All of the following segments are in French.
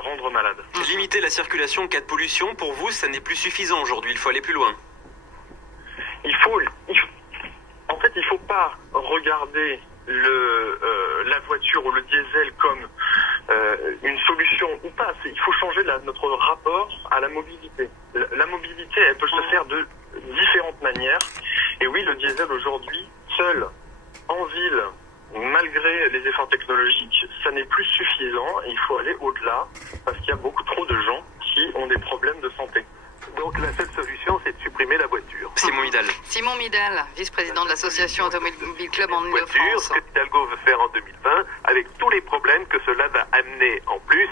rendre malade. Limiter la circulation en cas de pollution, pour vous, ça n'est plus suffisant aujourd'hui. Il faut aller plus loin. En fait, il ne faut pas regarder la voiture ou le diesel comme une solution ou pas. Il faut changer notre rapport à la mobilité. La mobilité, elle peut se faire de différentes manières. Et oui, le diesel aujourd'hui, seul, en ville, malgré les efforts technologiques, ça n'est plus suffisant. Et il faut aller au-delà parce qu'il y a beaucoup trop de gens qui ont des problèmes de santé. Donc la seule solution, c'est de supprimer la voiture. Simon Midal. Simon Midal, vice-président de l'association Automobile Club en Ile-de-France. Ce que Hidalgo veut faire en 2020, avec tous les problèmes que cela va amener en plus,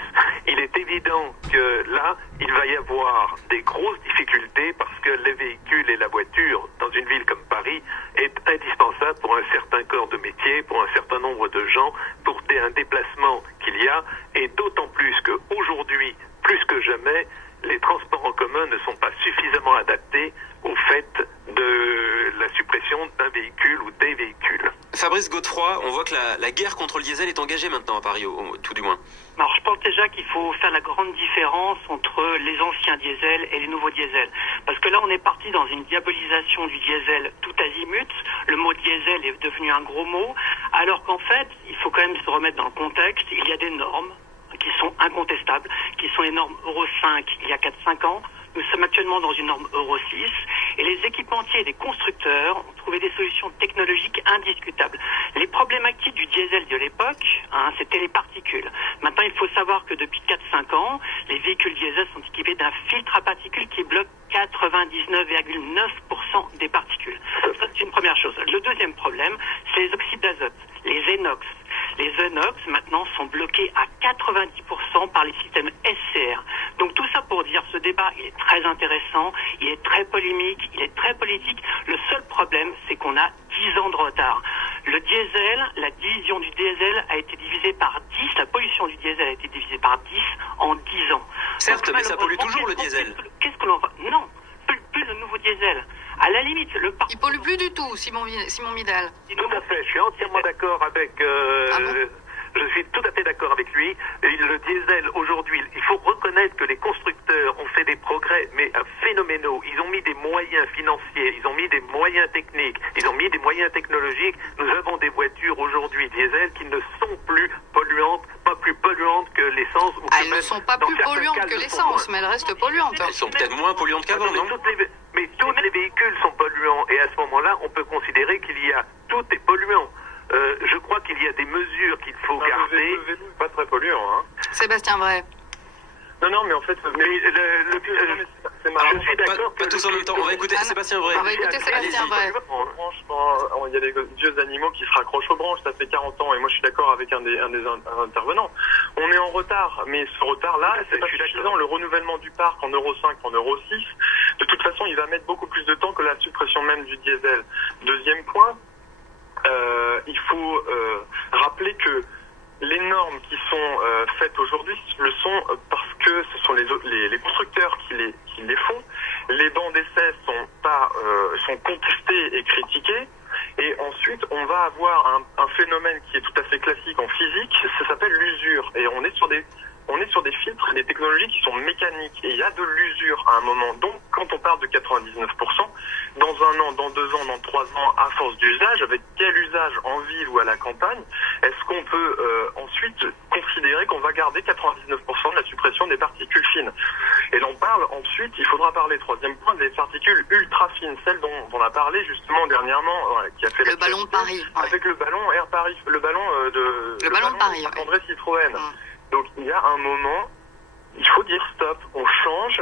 il est évident que là, il va y avoir des grosses difficultés parce que les véhicules et la voiture, dans une ville comme Paris, est indispensable pour un certain corps de métier, pour un certain nombre de gens, pour un déplacement qu'il y a, et d'autant plus qu'aujourd'hui, plus que jamais, les transports en commun ne sont pas suffisamment adaptés au fait de la suppression d'un véhicule ou des véhicules. Fabrice Godefroy, on voit que la guerre contre le diesel est engagée maintenant à Paris, tout du moins. Alors je pense déjà qu'il faut faire la grande différence entre les anciens diesels et les nouveaux diesels. Parce que là on est parti dans une diabolisation du diesel tout azimut. Le mot diesel est devenu un gros mot. Alors qu'en fait, il faut quand même se remettre dans le contexte. Il y a des normes qui sont incontestables, qui sont les normes Euro 5 il y a 4-5 ans. Nous sommes actuellement dans une norme Euro 6 et les équipementiers et les constructeurs ont trouvé des solutions technologiques indiscutables. Les problématiques du diesel de l'époque, c'était les particules. Maintenant, il faut savoir que depuis 4-5 ans, les véhicules diesel sont équipés d'un filtre à particules qui bloque 99,9% des particules. Ça, c'est une première chose. Le deuxième problème, c'est les oxydes d'azote, les NOx. Les NOx, maintenant, sont bloqués à 90% par les systèmes SCR. Donc tout ça pour dire, ce débat, il est très intéressant, il est très polémique, il est très politique. Le seul problème, c'est qu'on a 10 ans de retard. Le diesel, la division du diesel a été divisée par 10, la pollution du diesel a été divisée par 10 en 10 ans. Certes, donc, mais ça pollue toujours le diesel. Qu'est-ce que l'on va... Non, plus le nouveau diesel. À la limite, il pollue plus du tout, Simon Midal. Tout à fait, je suis entièrement d'accord avec... Je suis tout à fait d'accord avec lui. Et le diesel, aujourd'hui, il faut reconnaître que les constructeurs ont fait des progrès, mais phénoménaux. Ils ont mis des moyens financiers, ils ont mis des moyens techniques, ils ont mis des moyens technologiques. Nous avons des voitures aujourd'hui diesel qui ne sont plus polluantes, pas plus polluantes que l'essence. Elles ne sont pas plus polluantes que l'essence, mais elles restent polluantes. Elles sont peut-être moins polluantes qu'avant, non? Mais tous les véhicules sont polluants. Et à ce moment-là, on peut considérer qu'il y a... Tout est polluant. Je crois qu'il y a des mesures qu'il faut garder. Le vélo n'est pas très polluant. Hein. Sébastien Vrai. Non, mais en fait... c'est marrant. Je suis d'accord. Pas tous en même temps. On va écouter Sébastien Vrai. On va écouter Sébastien Vrai. Franchement, il y a des vieux animaux qui se raccrochent aux branches. Ça fait 40 ans. Et moi, je suis d'accord avec un des intervenants. On est en retard. Mais ce retard-là, c'est pas suffisant. Le renouvellement du parc en Euro 5, en Euro 6, de toute façon, il va mettre beaucoup plus de temps que la suppression même du diesel. Deuxième point, il faut rappeler que les normes qui sont faites aujourd'hui le sont parce que ce sont les constructeurs qui les font. Les bancs d'essai sont contestés et critiqués. Et ensuite, on va avoir un phénomène qui est tout à fait classique en physique. Ça s'appelle l'usure. Et on est sur des filtres, des technologies qui sont mécaniques. Et il y a de l'usure à un moment. Donc, quand on parle de 99%, dans 1 an, dans 2 ans, dans 3 ans, à force d'usage, avec quel usage en ville ou à la campagne, est-ce qu'on peut ensuite considérer qu'on va garder 99% de la suppression des particules fines? Et l'on parle ensuite, il faudra parler, troisième point, des particules ultra fines, celles dont on a parlé justement dernièrement, qui a fait le ballon de Paris. Avec le ballon Air Paris, le ballon de Paris, André Citroën. Donc il y a un moment, il faut dire stop, on change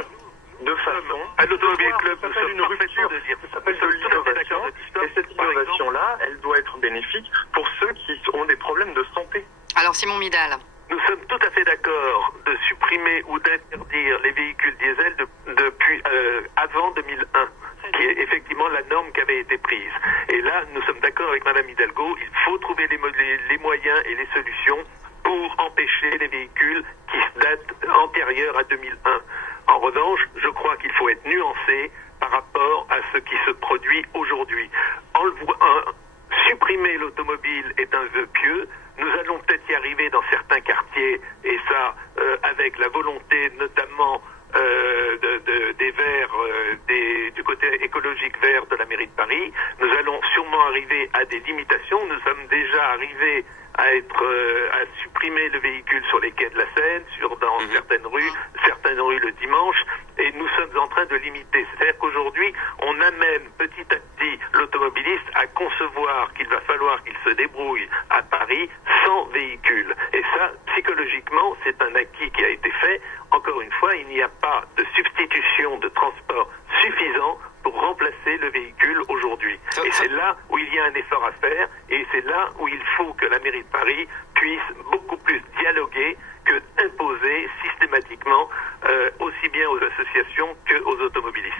de façon. À l'Automobile Club, ça s'appelle une rupture, ça s'appelle de l'innovation. Et cette innovation-là, elle doit être bénéfique pour ceux qui ont des problèmes de santé. Alors Simon Midal. Nous sommes tout à fait d'accord de supprimer ou d'interdire les véhicules diesel depuis avant 2001, qui est effectivement la norme qui avait été prise. Et là, nous sommes d'accord avec Madame Hidalgo, il faut trouver les moyens et les solutions pour empêcher les véhicules qui datent antérieurs à 2001. En revanche, je crois qu'il faut être nuancé par rapport à ce qui se produit aujourd'hui. Supprimer l'automobile est un vœu pieux. nous allons peut-être y arriver dans certains quartiers, et ça, avec la volonté notamment des Verts, du côté écologique vert de la mairie de Paris. Nous allons sûrement arriver à des limitations. Nous sommes déjà arrivés à supprimer le véhicule sur les quais de la Seine, dans certaines rues le dimanche, et nous sommes en train de limiter. C'est-à-dire qu'aujourd'hui, on amène petit à petit l'automobiliste à concevoir qu'il va falloir qu'il se débrouille à Paris sans véhicule. Et ça, psychologiquement, c'est un acquis qui a été fait. Encore une fois, il n'y a pas de substitution de transport suffisant pour remplacer le véhicule aujourd'hui. Et c'est là où il y a un effort à faire, et c'est là où il faut que la mairie de Paris puisse beaucoup plus dialoguer que imposer systématiquement aussi bien aux associations qu'aux automobilistes.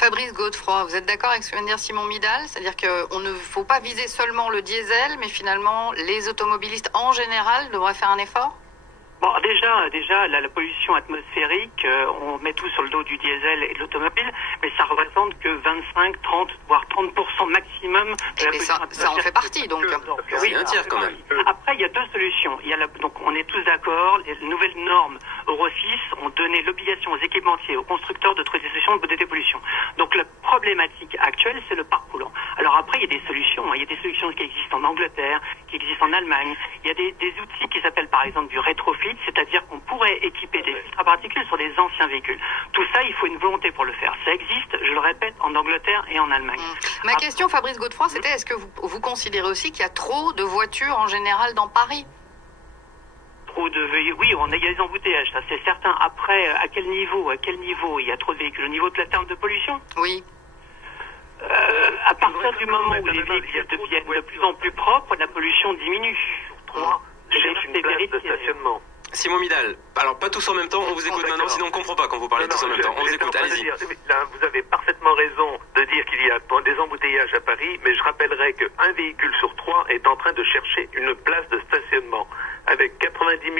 Fabrice Godefroy, vous êtes d'accord avec ce que vient de dire Simon Midal? C'est-à-dire qu'on ne faut pas viser seulement le diesel, mais finalement les automobilistes en général devraient faire un effort? Bon, déjà, la pollution atmosphérique, on met tout sur le dos du diesel et de l'automobile, mais ça représente que 25, 30, voire 30% maximum de la pollution atmosphérique. Ça en fait partie, donc. Oui, un tiers quand même. Après, il y a deux solutions. Donc, on est tous d'accord, les nouvelles normes Euro 6 ont donné l'obligation aux équipementiers, aux constructeurs de trouver des solutions de dépollution. Donc, la problématique actuelle, c'est le parc roulant. Alors après, il y a des solutions. Il y a des solutions qui existent en Angleterre, qui existent en Allemagne. Il y a des outils qui s'appellent par exemple du rétrofit, c'est-à-dire qu'on pourrait équiper des filtres à particules sur des anciens véhicules. Tout ça, il faut une volonté pour le faire. Ça existe, je le répète, en Angleterre et en Allemagne. Ma question, Fabrice Godefroy, c'était est-ce que vous considérez aussi qu'il y a trop de voitures en général dans Paris? Trop de véhicules, oui, il y a des embouteillages, ça c'est certain. Après, à quel niveau il y a trop de véhicules? Au niveau de la terme de pollution? Oui. À partir du moment où les véhicules deviennent de plus en plus propres, la pollution diminue. Cherche une place de stationnement. Simon Midal, alors pas tous en même temps, on vous écoute maintenant, sinon on ne comprend pas quand vous parlez tous en même temps. On vous écoute, allez-y. Là, vous avez parfaitement raison de dire qu'il y a des embouteillages à Paris, mais je rappellerai qu'un véhicule sur 3 est en train de chercher une place de stationnement. Avec 90 000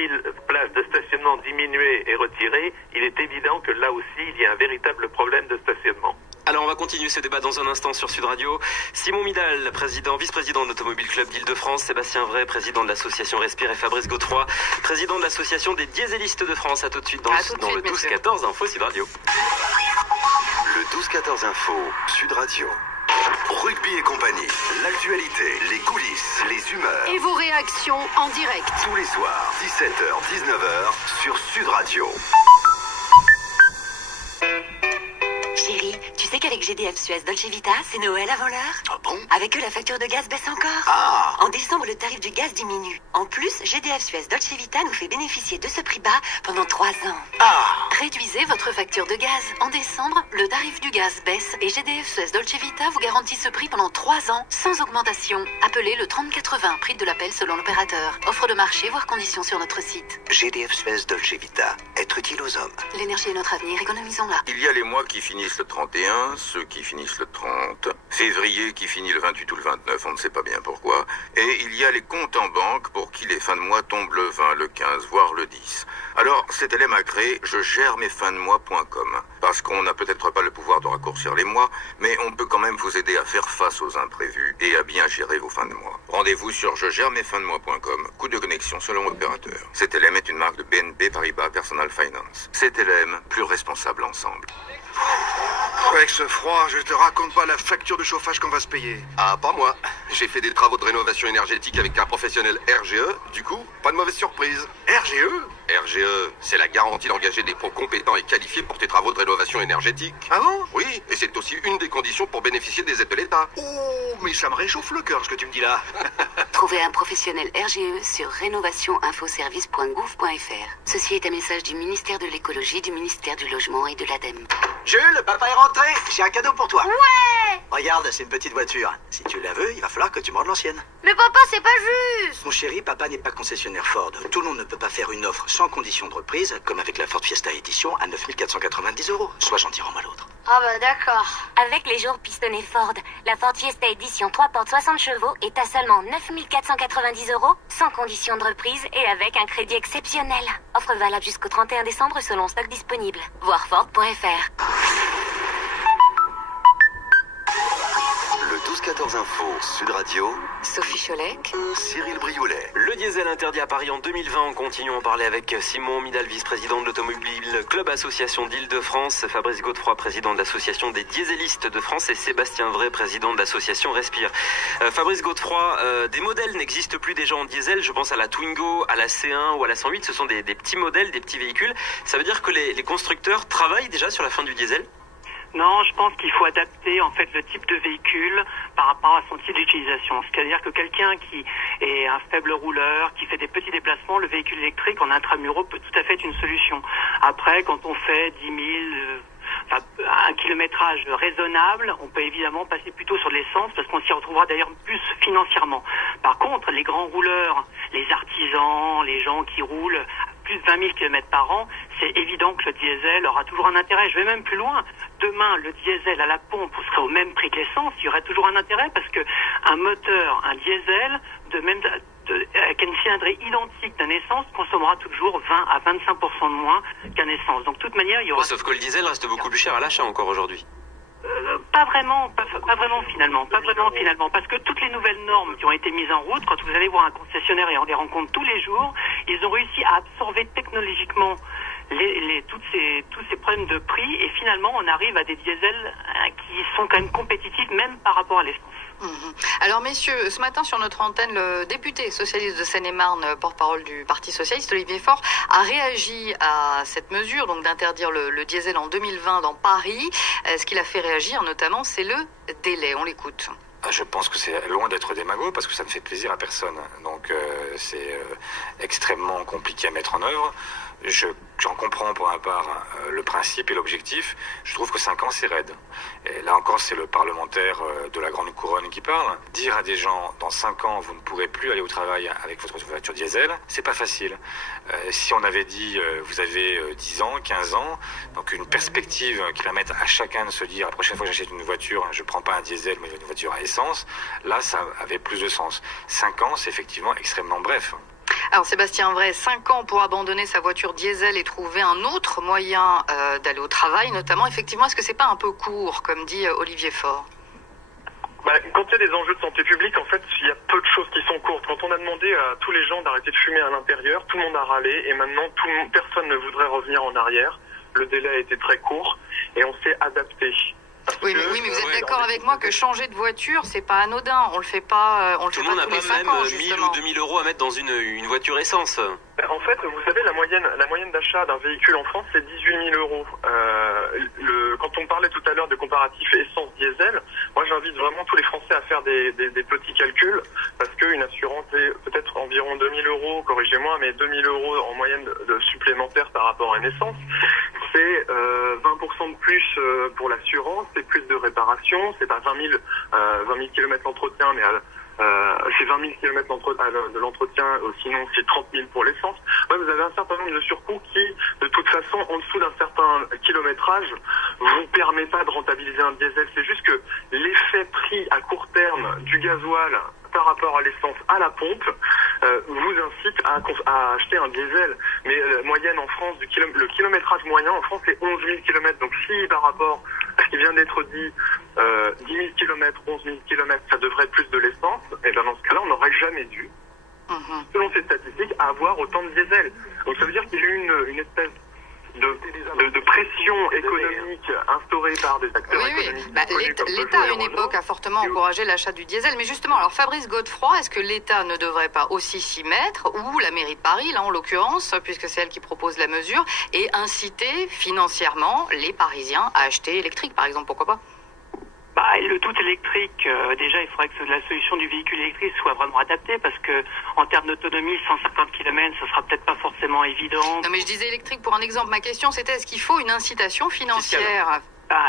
places de stationnement diminuées et retirées, il est évident que là aussi, il y a un véritable problème de stationnement. Alors on va continuer ce débat dans un instant sur Sud Radio. Simon Midal, vice-président de l'Automobile Club d'Île-de-France, Sébastien Vray, président de l'association Respire, et Fabrice Godefroy, président de l'association des dieselistes de France. À tout de suite dans le 12-14 Info Sud Radio. Le 12-14 Info Sud Radio. Rugby et compagnie, l'actualité, les coulisses, les humeurs. Et vos réactions en direct. Tous les soirs, 17h, 19h sur Sud Radio. Chérie, tu sais qu'avec GDF Suez Dolce Vita, c'est Noël avant l'heure? Ah bon? Avec eux, la facture de gaz baisse encore. Ah! En décembre, le tarif du gaz diminue. En plus, GDF Suez Dolce Vita nous fait bénéficier de ce prix bas pendant 3 ans. Ah! Réduisez votre facture de gaz. En décembre, le tarif du gaz baisse et GDF Suez Dolce Vita vous garantit ce prix pendant 3 ans, sans augmentation. Appelez le 3080, prix de l'appel selon l'opérateur. Offre de marché, voire conditions sur notre site. GDF Suez Dolce Vita, être utile aux hommes. L'énergie est notre avenir, économisons-la. Il y a les mois qui finissent le 31, ceux qui finissent le 30, février qui finit le 28 ou le 29, on ne sait pas bien pourquoi, et il y a les comptes en banque pour qui les fins de mois tombent le 20, le 15, voire le 10. Alors, CTLM a créé je gère mes fins de mois.com, parce qu'on n'a peut-être pas le pouvoir de raccourcir les mois, mais on peut quand même vous aider à faire face aux imprévus et à bien gérer vos fins de mois. Rendez-vous sur je gère mes fins de mois.com, coût de connexion selon opérateur. CTLM est une marque de BNP Paribas Personal Finance. CTLM, plus responsable ensemble. Avec ce froid, je te raconte pas la facture de chauffage qu'on va se payer. Ah, pas moi. J'ai fait des travaux de rénovation énergétique avec un professionnel RGE. Du coup, pas de mauvaise surprise. RGE? RGE, c'est la garantie d'engager des pros compétents et qualifiés pour tes travaux de rénovation énergétique. Ah bon? Oui, et c'est aussi une des conditions pour bénéficier des aides de l'État. Oh, mais ça me réchauffe le cœur ce que tu me dis là. Trouvez un professionnel RGE sur rénovationinfoservice.gouv.fr. Ceci est un message du ministère de l'écologie, du ministère du logement et de l'ADEME. Jules, papa est rentré. J'ai un cadeau pour toi. Ouais! Regarde, c'est une petite voiture. Si tu la veux, il va falloir que tu me rendes l'ancienne. Mais papa, c'est pas juste! Mon chéri, papa n'est pas concessionnaire Ford. Tout le monde ne peut pas faire une offre sans condition de reprise, comme avec la Ford Fiesta Edition à 9 490 €. Sois gentil, rends-moi l'autre. Ah bah d'accord. Avec les jours pistonnés Ford, la Ford Fiesta Edition 3 portes 60 chevaux est à seulement 9 490 €, sans condition de reprise et avec un crédit exceptionnel. Offre valable jusqu'au 31 décembre selon stock disponible. Voir Ford.fr. Le 12-14 12-14 Info, Sud Radio, Sophie Cholec, Cyril Brioulet. Le diesel interdit à Paris en 2020. On continue à en parler avec Simon Midal, vice-président de l'Automobile Club Association d'Île-de-France, Fabrice Godefroy, président de l'association des dieselistes de France, et Sébastien Vray, président de l'association Respire. Fabrice Godefroy, des modèles n'existent plus déjà en diesel. Je pense à la Twingo, à la C1 ou à la 108. Ce sont des petits modèles, des petits véhicules. Ça veut dire que les constructeurs travaillent déjà sur la fin du diesel ? Non, je pense qu'il faut adapter en fait le type de véhicule par rapport à son type d'utilisation. C'est-à-dire que quelqu'un qui est un faible rouleur, qui fait des petits déplacements, le véhicule électrique en intramuros peut tout à fait être une solution. Après, quand on fait 10 000, un kilométrage raisonnable, on peut évidemment passer plutôt sur de l'essence parce qu'on s'y retrouvera d'ailleurs plus financièrement. Par contre, les grands rouleurs, les artisans, les gens qui roulent plus de 20 000 km par an, c'est évident que le diesel aura toujours un intérêt. Je vais même plus loin. Demain, le diesel à la pompe serait au même prix que l'essence. Il y aurait toujours un intérêt parce que un moteur, un diesel, avec une cylindrée identique d'un essence, consommera toujours 20 à 25% de moins qu'un essence. Donc, de toute manière, il y aura... Sauf que le diesel reste beaucoup plus cher à l'achat encore aujourd'hui. Pas vraiment finalement, parce que toutes les nouvelles normes qui ont été mises en route, quand vous allez voir un concessionnaire et on les rencontre tous les jours, ils ont réussi à absorber technologiquement tous ces problèmes de prix et finalement on arrive à des diesels qui sont quand même compétitifs même par rapport à l'essence. Alors messieurs, ce matin sur notre antenne, le député socialiste de Seine-et-Marne, porte-parole du Parti socialiste, Olivier Faure, a réagi à cette mesure donc d'interdire le diesel en 2020 dans Paris. Ce qui l'a fait réagir notamment, c'est le délai. On l'écoute. Je pense que c'est loin d'être démago parce que ça ne fait plaisir à personne. Donc c'est extrêmement compliqué à mettre en œuvre. J'en comprends pour ma part le principe et l'objectif. Je trouve que 5 ans, c'est raide. Et là encore, c'est le parlementaire de la Grande Couronne qui parle. Dire à des gens, dans 5 ans, vous ne pourrez plus aller au travail avec votre voiture diesel, c'est pas facile. Si on avait dit, vous avez 10 ans, 15 ans, donc une perspective qui permette à chacun de se dire, la prochaine fois que j'achète une voiture, je prends pas un diesel, mais une voiture à essence, là, ça avait plus de sens. 5 ans, c'est effectivement extrêmement bref. Alors Sébastien Vray, 5 ans pour abandonner sa voiture diesel et trouver un autre moyen d'aller au travail, notamment. Effectivement, est-ce que c'est pas un peu court, comme dit Olivier Faure ? Quand il y a des enjeux de santé publique, en fait, il y a peu de choses qui sont courtes. Quand on a demandé à tous les gens d'arrêter de fumer à l'intérieur, tout le monde a râlé et maintenant personne ne voudrait revenir en arrière. Le délai a été très court et on s'est adapté. Oui, mais vous êtes d'accord avec moi que changer de voiture, c'est pas anodin. On le fait pas, Tout le monde n'a pas même 1000 ou 2000 euros à mettre dans une voiture essence. En fait, vous savez, la moyenne d'achat d'un véhicule en France, c'est 18 000 euros. Quand on parlait tout à l'heure de comparatif essence-diesel, moi j'invite vraiment tous les Français à faire des petits calculs, parce qu'une assurance est peut-être environ 2 000 euros, corrigez-moi, mais 2 000 euros en moyenne de supplémentaire par rapport à une essence. C'est 20% de plus pour l'assurance, c'est plus de réparation, c'est pas 20 000 km d'entretien, mais c'est 20 000 km de l'entretien, sinon c'est 30 000 pour l'essence. Ouais, vous avez un certain nombre de surcoûts qui, de toute façon, en dessous d'un certain kilométrage, vous permet pas de rentabiliser un diesel. C'est juste que l'effet prix à court terme du gasoil par rapport à l'essence à la pompe vous incite à acheter un diesel. Mais moyenne en France, le kilométrage moyen en France, c'est 11 000 km. Donc si par rapport à ce qui vient d'être dit, 10 000 km, 11 000 km, ça devrait être plus de l'essence, et bien dans ce cas-là, on n'aurait jamais dû, selon ces statistiques, avoir autant de diesel. Donc ça veut dire qu'il y a eu une espèce de pression économique instaurée par des acteurs économiques. L'État, à une époque, a fortement encouragé l'achat du diesel. Mais justement, alors Fabrice Godefroy, est-ce que l'État ne devrait pas aussi s'y mettre, ou la mairie de Paris, là en l'occurrence, puisque c'est elle qui propose la mesure, et inciter financièrement les Parisiens à acheter électrique, par exemple, pourquoi pas ? Et le tout électrique, déjà, il faudrait que la solution du véhicule électrique soit vraiment adaptée parce que en termes d'autonomie, 150 km, ce sera peut-être pas forcément évident. Non, mais je disais électrique pour un exemple. Ma question, c'était est-ce qu'il faut une incitation financière ?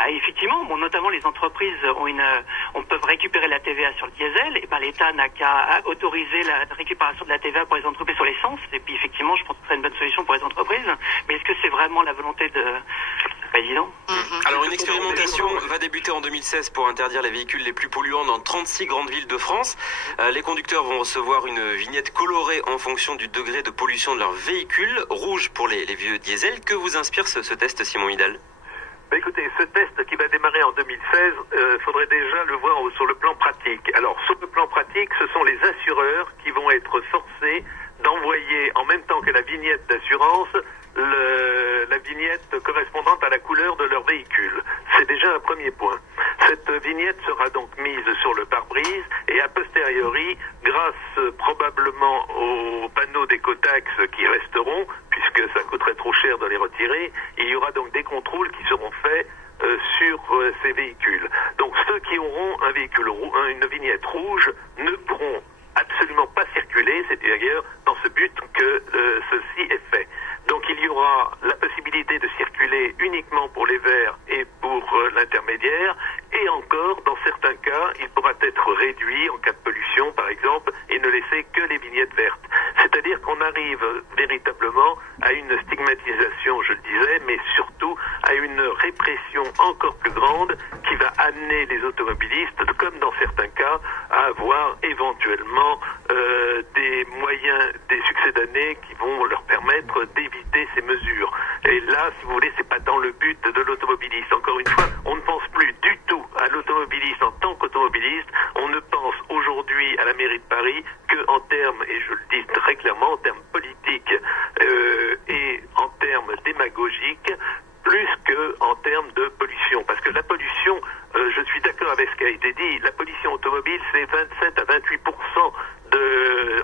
Effectivement, notamment les entreprises peuvent récupérer la TVA sur le diesel, et l'État n'a qu'à autoriser la récupération de la TVA pour les entreprises sur l'essence, et puis effectivement, je pense que ce serait une bonne solution pour les entreprises, mais est-ce que c'est vraiment la volonté de... C'est pas évident. Alors une expérimentation va débuter en 2016 pour interdire les véhicules les plus polluants dans 36 grandes villes de France. Les conducteurs vont recevoir une vignette colorée en fonction du degré de pollution de leur véhicule, rouge pour les vieux diesels. Que vous inspire ce test, Simon Midal ? Écoutez, ce test qui va démarrer en 2016, faudrait déjà le voir sur le plan pratique. Alors, sur le plan pratique, ce sont les assureurs qui vont être forcés d'envoyer, en même temps que la vignette d'assurance, la vignette correspondante à la couleur de leur véhicule. C'est déjà un premier point. Cette vignette sera donc mise sur le pare-brise et a posteriori, grâce probablement aux panneaux d'écotaxe qui resteront, puisque ça coûterait trop cher de les retirer, il y aura donc des contrôles qui seront faits sur ces véhicules. Donc ceux qui auront un véhicule une vignette rouge ne pourront absolument pas circuler, c'est d'ailleurs dans ce but que ceci est fait. Donc il y aura la possibilité de circuler uniquement pour les verts et pour l'intermédiaire, et encore, dans certains cas, il pourra être réduit en cas de pollution, par exemple, et ne laisser que les vignettes vertes. C'est-à-dire qu'on arrive véritablement à une stigmatisation, je le disais, mais surtout à une répression encore plus grande qui va amener les automobilistes, comme dans certains cas, à avoir éventuellement des moyens, des succès d'année qui vont leur permettre d'éviter ces mesures. Et là, si vous voulez, c'est pas dans le but de l'automobiliste. Encore une fois, on ne pense plus du tout à l'automobiliste en tant qu'automobiliste. On ne pense aujourd'hui à la mairie de Paris que en termes, et je le dis très clairement, en termes politiques et en termes démagogiques, plus qu'en termes de pollution. Parce que la pollution, je suis d'accord avec ce qui a été dit, la pollution automobile, c'est 27 à 28%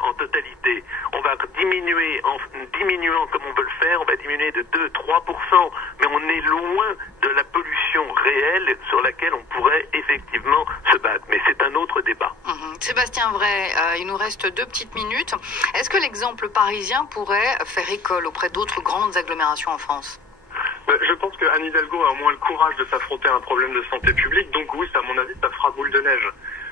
en totalité. On va diminuer, en diminuant comme on veut le faire, on va diminuer de 2-3%, mais on est loin de la pollution réelle sur laquelle on pourrait effectivement se battre. Mais c'est un autre débat. Sébastien Vray, il nous reste 2 petites minutes. Est-ce que l'exemple parisien pourrait faire école auprès d'autres grandes agglomérations en France ? Je pense que Anne Hidalgo a au moins le courage de s'affronter à un problème de santé publique, donc oui, à mon avis, ça fera boule de neige.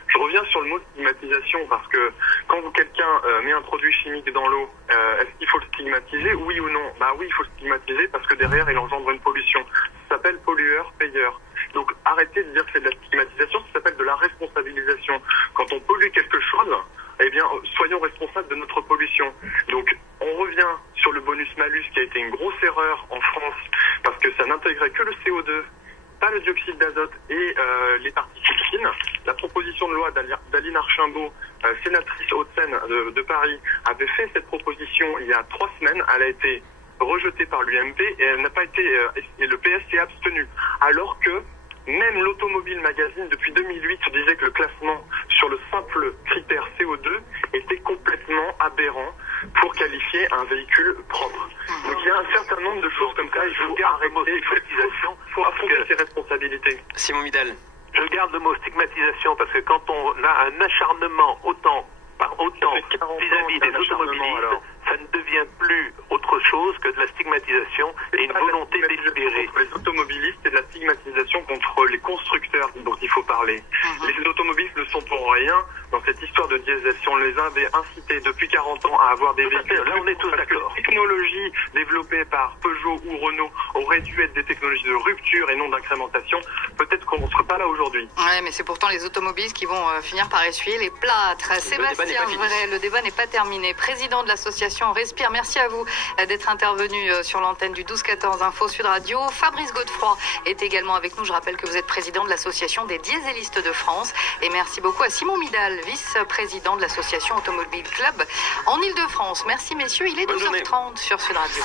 Je reviens sur le mot stigmatisation, parce que quand quelqu'un met un produit chimique dans l'eau, est-ce qu'il faut le stigmatiser, oui ou non? Bah oui, il faut le stigmatiser, parce que derrière, il engendre une pollution. Ça s'appelle pollueur-payeur. Donc arrêtez de dire que c'est de la stigmatisation, ça s'appelle de la responsabilisation. Quand on pollue quelque chose, eh bien, soyons responsables de notre pollution. Donc, on revient sur le bonus-malus qui a été une grosse erreur en France, parce que ça n'intégrait que le CO2, pas le dioxyde d'azote et les particules fines. La proposition de loi d'Aline Archimbaud, sénatrice Hauts-de-Seine de Paris, avait fait cette proposition il y a 3 semaines. Elle a été rejetée par l'UMP et elle n'a pas été, et le PS s'est abstenu. Alors que même l'Automobile Magazine, depuis 2008, disait que le classement sur le simple critère CO2 était complètement aberrant pour qualifier un véhicule propre. Donc il y a un certain nombre de choses comme ça, il faut arrêter, il faut affronter ses responsabilités. Simon Midal. Je garde le mot stigmatisation parce que quand on a un acharnement autant vis-à-vis des automobilistes, ça ne devient plus autre chose que de la stigmatisation et une volonté délibérée. Contre les automobilistes et de la stigmatisation contre les constructeurs dont il faut parler. Les automobilistes ne sont pour rien dans cette histoire de diesel. Si on les avait incités depuis 40 ans à avoir des véhicules, là on est tous d'accord. Les technologies développées par Peugeot ou Renault auraient dû être des technologies de rupture et non d'incrémentation, peut-être qu'on ne serait pas là aujourd'hui. Ouais, mais c'est pourtant les automobilistes qui vont finir par essuyer les plâtres. Sébastien Vray, le débat n'est pas terminé. Président de l'association Respire, merci à vous d'être intervenu sur l'antenne du 12-14 Info Sud Radio. Fabrice Godefroy est également avec nous. Je rappelle que vous êtes président de l'association des dieselistes de France. Et merci beaucoup à Simon Midal, vice-président de l'association Automobile Club en Ile-de-France. Merci messieurs, il est 12h30 sur Sud Radio.